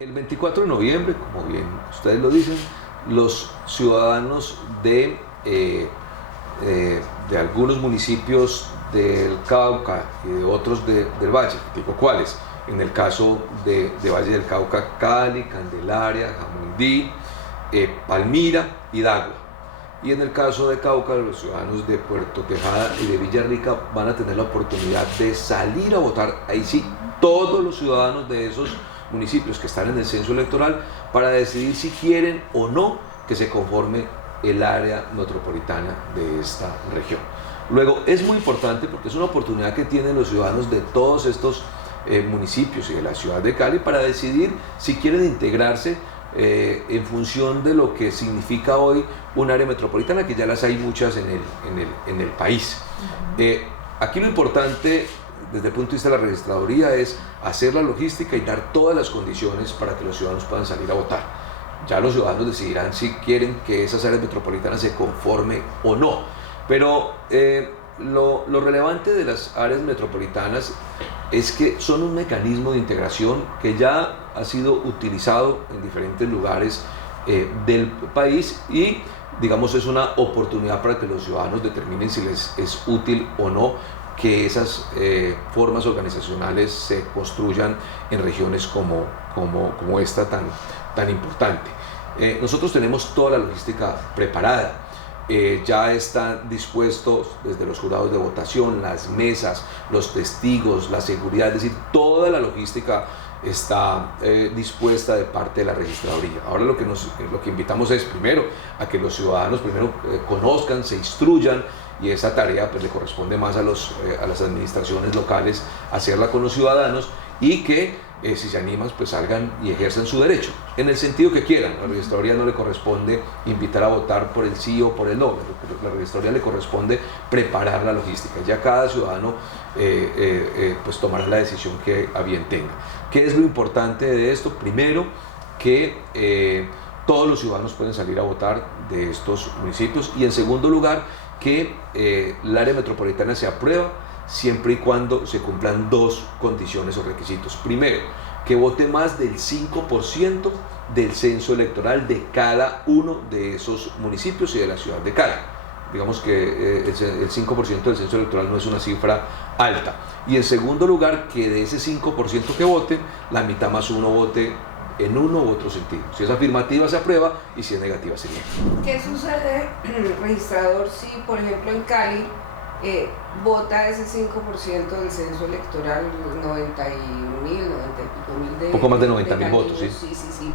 El 24 de noviembre, como bien ustedes lo dicen, los ciudadanos de algunos municipios del Cauca y de otros del Valle, digo cuáles, en el caso de Valle del Cauca, Cali, Candelaria, Jamundí, Palmira y Dagua. Y en el caso de Cauca, los ciudadanos de Puerto Tejada y de Villarrica van a tener la oportunidad de salir a votar, ahí sí, todos los ciudadanos de esos municipios que están en el censo electoral, para decidir si quieren o no que se conforme el área metropolitana de esta región. Luego, es muy importante porque es una oportunidad que tienen los ciudadanos de todos estos municipios y de la ciudad de Cali para decidir si quieren integrarse en función de lo que significa hoy un área metropolitana, que ya las hay muchas en el país. Aquí lo importante desde el punto de vista de la registraduría es hacer la logística y dar todas las condiciones para que los ciudadanos puedan salir a votar. Ya los ciudadanos decidirán si quieren que esas áreas metropolitanas se conformen o no. Pero lo relevante de las áreas metropolitanas es que son un mecanismo de integración que ya ha sido utilizado en diferentes lugares del país y, digamos, es una oportunidad para que los ciudadanos determinen si les es útil o no que esas formas organizacionales se construyan en regiones como esta tan importante. Nosotros tenemos toda la logística preparada. Ya están dispuestos desde los jurados de votación, las mesas, los testigos, la seguridad, es decir, toda la logística está dispuesta de parte de la registraduría. Ahora lo que invitamos es primero a que los ciudadanos conozcan, se instruyan, y esa tarea pues le corresponde más a las administraciones locales hacerla con los ciudadanos, y que si se animan pues salgan y ejerzan su derecho en el sentido que quieran. A la registraduría no le corresponde invitar a votar por el sí o por el no, a la registraduría le corresponde preparar la logística, ya cada ciudadano pues tomará la decisión que a bien tenga. ¿Qué es lo importante de esto? Primero, que todos los ciudadanos pueden salir a votar de estos municipios, y en segundo lugar, que el área metropolitana se aprueba siempre y cuando se cumplan dos condiciones o requisitos. Primero, que vote más del 5% del censo electoral de cada uno de esos municipios y de la ciudad de Cali. Digamos que el 5% del censo electoral no es una cifra alta. Y en segundo lugar, que de ese 5% que voten, la mitad más uno vote en uno u otro sentido. Si es afirmativa se aprueba y si es negativa se niega. ¿Qué sucede, registrador, si por ejemplo en Cali vota ese 5% del censo electoral, 91.000, 90 y pico mil de... Poco más de 90.000 votos, sí. Sí.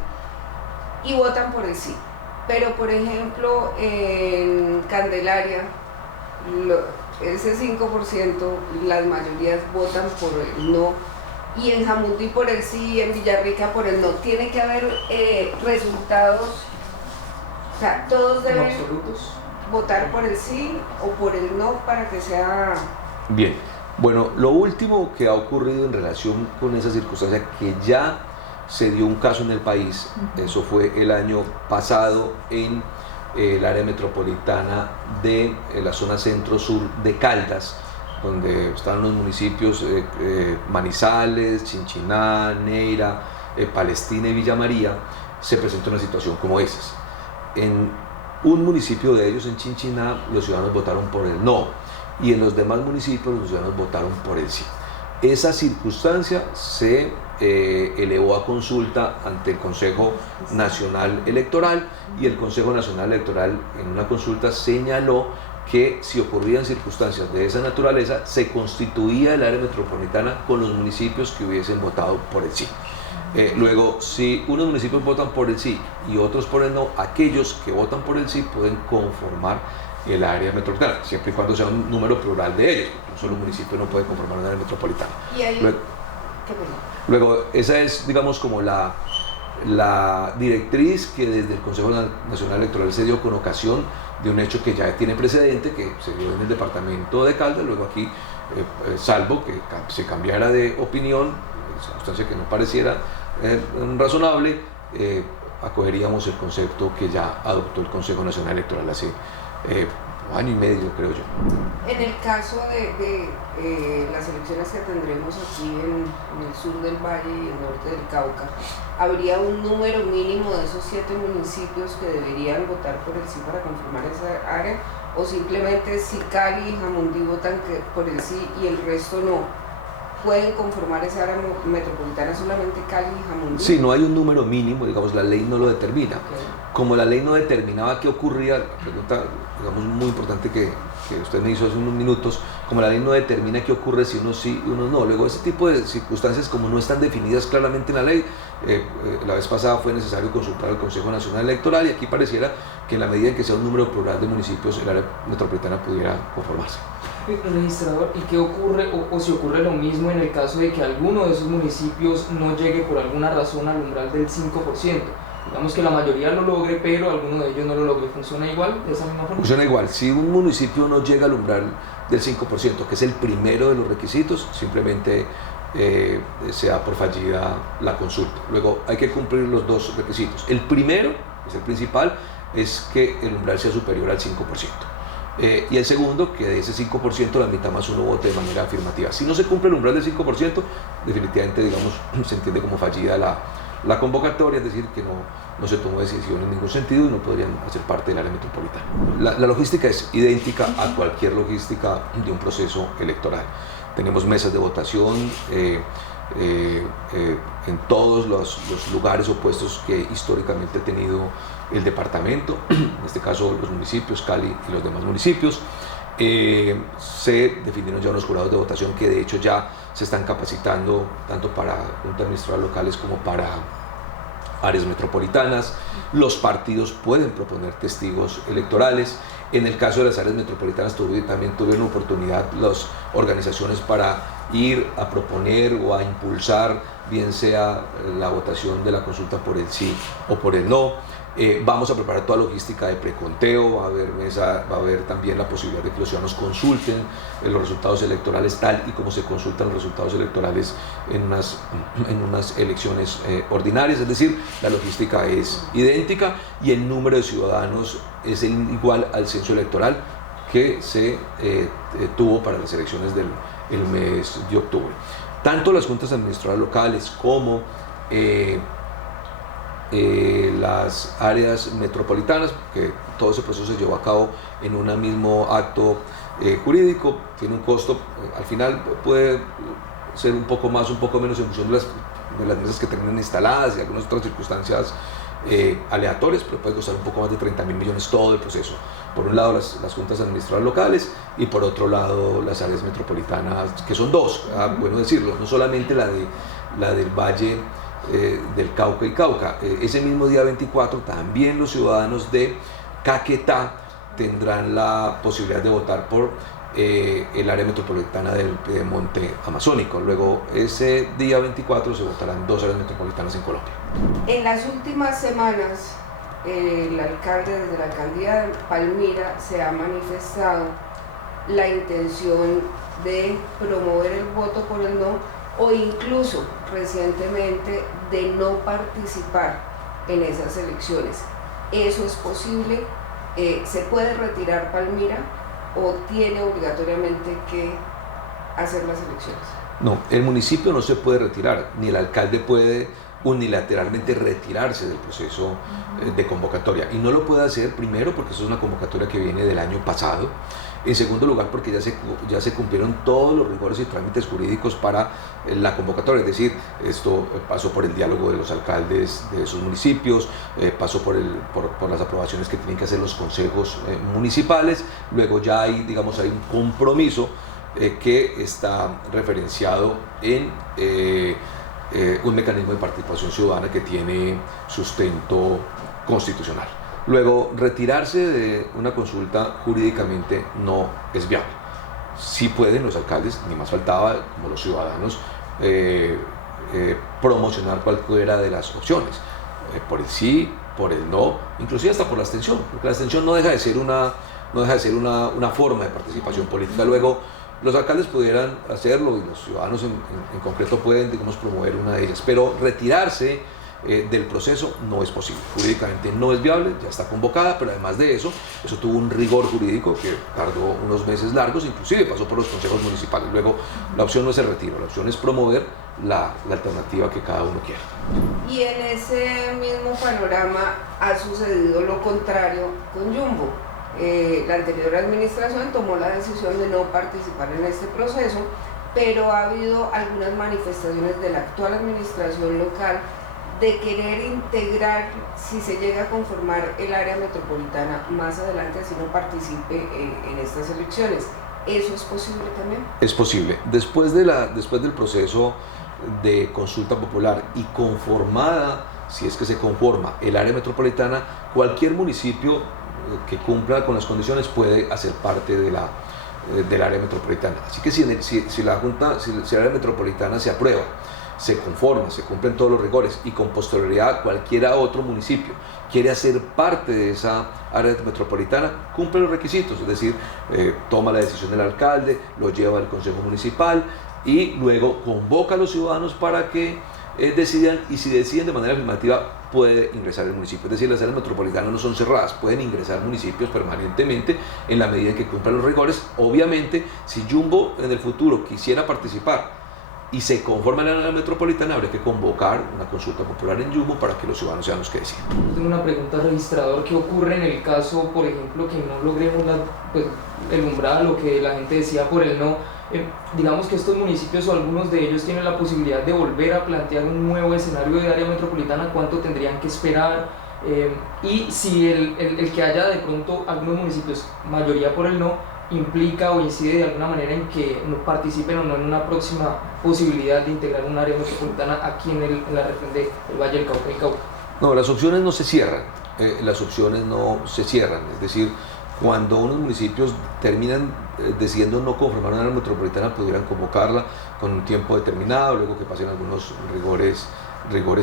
Y votan por el sí. Pero por ejemplo en Candelaria, ese 5%, las mayorías votan por el no, y en Jamundí por el sí, y en Villarrica por el no. Tiene que haber resultados, o sea, todos deben votar por el sí o por el no para que sea... Bien, bueno, lo último que ha ocurrido en relación con esa circunstancia, que ya se dio un caso en el país, eso fue el año pasado en el área metropolitana de la zona centro-sur de Caldas, donde están los municipios Manizales, Chinchiná, Neira, Palestina y Villa María. Se presentó una situación como esas. En un municipio de ellos, en Chinchiná, los ciudadanos votaron por el no, y en los demás municipios los ciudadanos votaron por el sí. Esa circunstancia se elevó a consulta ante el Consejo Nacional Electoral, y el Consejo Nacional Electoral en una consulta señaló que si ocurrían circunstancias de esa naturaleza, se constituía el área metropolitana con los municipios que hubiesen votado por el sí. Luego, si unos municipios votan por el sí y otros por el no, aquellos que votan por el sí pueden conformar el área metropolitana, siempre y cuando sea un número plural de ellos, porque un solo municipio no puede conformar un área metropolitana. Y ahí, luego esa es, digamos, como la directriz que desde el Consejo Nacional Electoral se dio con ocasión de un hecho que ya tiene precedente, que se dio en el departamento de Caldas. Luego aquí, salvo que se cambiara de opinión, circunstancia que no pareciera razonable, acogeríamos el concepto que ya adoptó el Consejo Nacional Electoral hace año y medio, creo yo. En el caso de las elecciones que tendremos aquí en el sur del Valle y el norte del Cauca, ¿habría un número mínimo de esos 7 municipios que deberían votar por el sí para conformar esa área? ¿O simplemente si Cali y Jamundí votan por el sí y el resto no, pueden conformar esa área metropolitana solamente Cali y Jamundí? Sí, no hay un número mínimo, digamos, la ley no lo determina. Okay. Como la ley no determinaba qué ocurría, la pregunta, digamos, muy importante que usted me hizo hace unos minutos, como la ley no determina qué ocurre si uno sí y uno no. Luego, ese tipo de circunstancias, como no están definidas claramente en la ley, la vez pasada fue necesario consultar al Consejo Nacional Electoral y aquí pareciera que en la medida en que sea un número plural de municipios, el área metropolitana pudiera conformarse. Registrador, ¿y qué ocurre o si ocurre lo mismo en el caso de que alguno de esos municipios no llegue por alguna razón al umbral del 5%? Digamos que la mayoría lo logre, pero alguno de ellos no lo logre. ¿Funciona igual de esa misma forma? Funciona igual. Si un municipio no llega al umbral del 5%, que es el primero de los requisitos, simplemente se da por fallida la consulta. Luego hay que cumplir los 2 requisitos. El primero, que es el principal, es que el umbral sea superior al 5%. Y el segundo, que de ese 5% la mitad más uno vote de manera afirmativa. Si no se cumple el umbral del 5%, definitivamente, digamos, se entiende como fallida la convocatoria, es decir, que no se tomó decisión en ningún sentido y no podrían hacer parte del área metropolitana. La logística es idéntica a cualquier logística de un proceso electoral. Tenemos mesas de votación en todos los lugares o puestos que históricamente ha tenido el departamento, en este caso los municipios, Cali y los demás municipios. Se definieron ya unos jurados de votación que de hecho ya se están capacitando tanto para juntas administradoras locales como para áreas metropolitanas. Los partidos pueden proponer testigos electorales. En el caso de las áreas metropolitanas también tuvieron oportunidad las organizaciones para ir a proponer o a impulsar, bien sea la votación de la consulta por el sí o por el no. Vamos a preparar toda logística de preconteo, va a haber también la posibilidad de que los ciudadanos consulten los resultados electorales tal y como se consultan los resultados electorales en unas elecciones ordinarias, es decir, la logística es idéntica y el número de ciudadanos es igual al censo electoral que se tuvo para las elecciones del mes de octubre. Tanto las juntas administradoras locales como las áreas metropolitanas, que todo ese proceso se llevó a cabo en un mismo acto jurídico, tiene un costo, al final puede ser un poco más, un poco menos en función de las mesas que terminan instaladas y algunas otras circunstancias aleatorias, pero puede costar un poco más de 30.000 millones todo el proceso. Por un lado las juntas administradoras locales y por otro lado las áreas metropolitanas, que son 2, bueno decirlo, no solamente la del Valle del Cauca y Cauca. Ese mismo día 24 también los ciudadanos de Caquetá tendrán la posibilidad de votar por el área metropolitana del Piedemonte Amazónico. Luego ese día 24 se votarán 2 áreas metropolitanas en Colombia. En las últimas semanas el alcalde desde la alcaldía de Palmira se ha manifestado la intención de promover el voto por el no o incluso recientemente de no participar en esas elecciones. ¿Eso es posible? ¿Se puede retirar Palmira o tiene obligatoriamente que hacer las elecciones? No, el municipio no se puede retirar, ni el alcalde puede unilateralmente retirarse del proceso de convocatoria, y no lo puede hacer primero porque eso es una convocatoria que viene del año pasado, en segundo lugar porque ya se cumplieron todos los rigores y trámites jurídicos para la convocatoria, es decir, esto pasó por el diálogo de los alcaldes de esos municipios, pasó por las aprobaciones que tienen que hacer los consejos municipales, luego ya hay, digamos, hay un compromiso que está referenciado en un mecanismo de participación ciudadana que tiene sustento constitucional. Luego, retirarse de una consulta jurídicamente no es viable. Sí pueden los alcaldes, ni más faltaba, como los ciudadanos, promocionar cualquiera de las opciones, por el sí, por el no, inclusive hasta por la abstención, porque la abstención no deja de ser una forma de participación política. Luego, los alcaldes pudieran hacerlo y los ciudadanos en concreto pueden, digamos, promover una de ellas, pero retirarse del proceso no es posible. Jurídicamente no es viable, ya está convocada, pero además de eso tuvo un rigor jurídico que tardó unos meses largos, inclusive pasó por los consejos municipales. Luego, la opción no es el retiro, la opción es promover la alternativa que cada uno quiera. Y en ese mismo panorama ha sucedido lo contrario con Jumbo. La anterior administración tomó la decisión de no participar en este proceso, pero ha habido algunas manifestaciones de la actual administración local de querer integrar, si se llega a conformar el área metropolitana más adelante, así no participe en estas elecciones. ¿Eso es posible también? Es posible. Después del proceso de consulta popular y conformada, si es que se conforma el área metropolitana, cualquier municipio que cumpla con las condiciones puede hacer parte del área metropolitana. Así que si el área metropolitana se aprueba, se conforma, se cumplen todos los rigores y con posterioridad cualquiera otro municipio quiere hacer parte de esa área metropolitana, cumple los requisitos, es decir, toma la decisión del alcalde, lo lleva al consejo municipal y luego convoca a los ciudadanos para que decidan, y si deciden de manera afirmativa puede ingresar al municipio. Es decir, las áreas metropolitanas no son cerradas, pueden ingresar municipios permanentemente en la medida en que cumplan los rigores. Obviamente, si Jumbo en el futuro quisiera participar y se conforma en la área metropolitana, habría que convocar una consulta popular en Jumbo para que los ciudadanos sean los que decidan. Tengo una pregunta, registrador. ¿Qué ocurre en el caso, por ejemplo, que no logremos el umbral o que la gente decida por el no? Digamos que estos municipios o algunos de ellos tienen la posibilidad de volver a plantear un nuevo escenario de área metropolitana. ¿Cuánto tendrían que esperar? Y si el que haya de pronto algunos municipios mayoría por el no implica o incide de alguna manera en que no participen o no en una próxima posibilidad de integrar un área metropolitana aquí en la región del Valle del Cauca. No, las opciones no se cierran, es decir, cuando unos municipios terminan decidiendo no conformar una área metropolitana, pudieran convocarla con un tiempo determinado, luego que pasen algunos rigores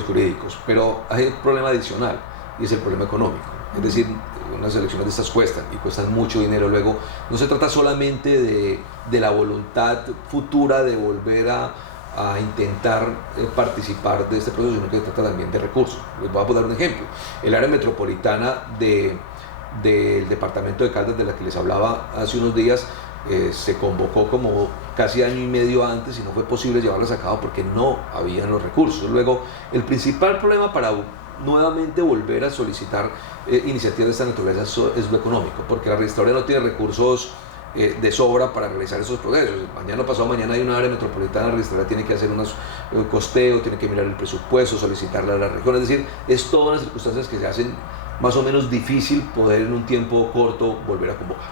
jurídicos, pero hay un problema adicional y es el problema económico, es decir, unas elecciones de estas cuestan mucho dinero. Luego no se trata solamente de la voluntad futura de volver a intentar participar de este proceso, sino que se trata también de recursos. Les voy a poner un ejemplo. El área metropolitana del departamento de Caldas, de la que les hablaba hace unos días, se convocó como casi año y medio antes y no fue posible llevarlas a cabo porque no habían los recursos. Luego, el principal problema para nuevamente volver a solicitar iniciativas de esta naturaleza es lo económico, porque la registraduría no tiene recursos de sobra para realizar esos procesos. Mañana o pasado mañana hay una área metropolitana, la registraduría tiene que hacer unos costeos, tiene que mirar el presupuesto, solicitarle a la región, es decir, es todas las circunstancias que se hacen más o menos difícil poder en un tiempo corto volver a convocar.